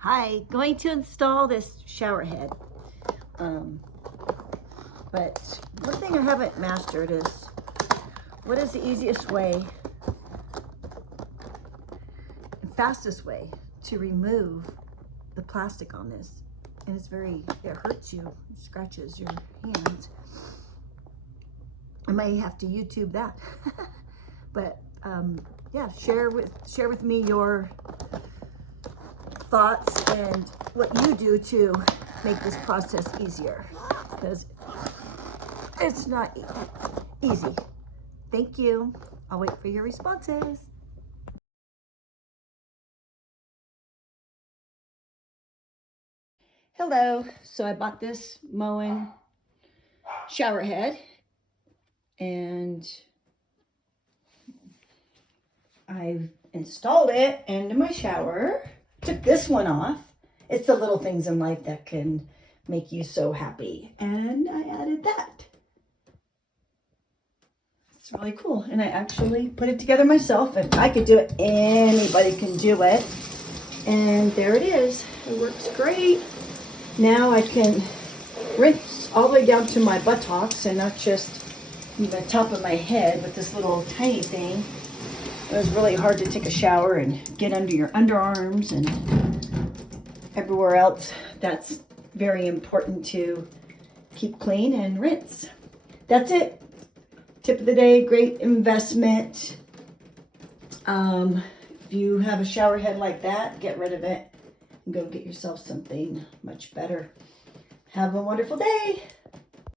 Hi, going to install this shower head. But one thing I haven't mastered is what is the easiest way and fastest way to remove the plastic on this. And it's it hurts you, it scratches your hands. I may have to YouTube that. But yeah, share with me your thoughts and what you do to make this process easier, because it's not easy. Thank you. I'll wait for your responses. Hello. So I bought this Moen shower head and I've installed it into my shower. Took this one off. It's the little things in life that can make you so happy. And I added that. It's really cool. And I actually put it together myself. If I could do it, anybody can do it. And there it is. It works great. Now I can rinse all the way down to my buttocks and not just the top of my head with this little tiny thing. It was really hard to take a shower and get under your underarms and everywhere else. That's very important to keep clean and rinse. That's it. Tip of the day, great investment. If you have a shower head like that, get rid of it and go get yourself something much better. Have a wonderful day.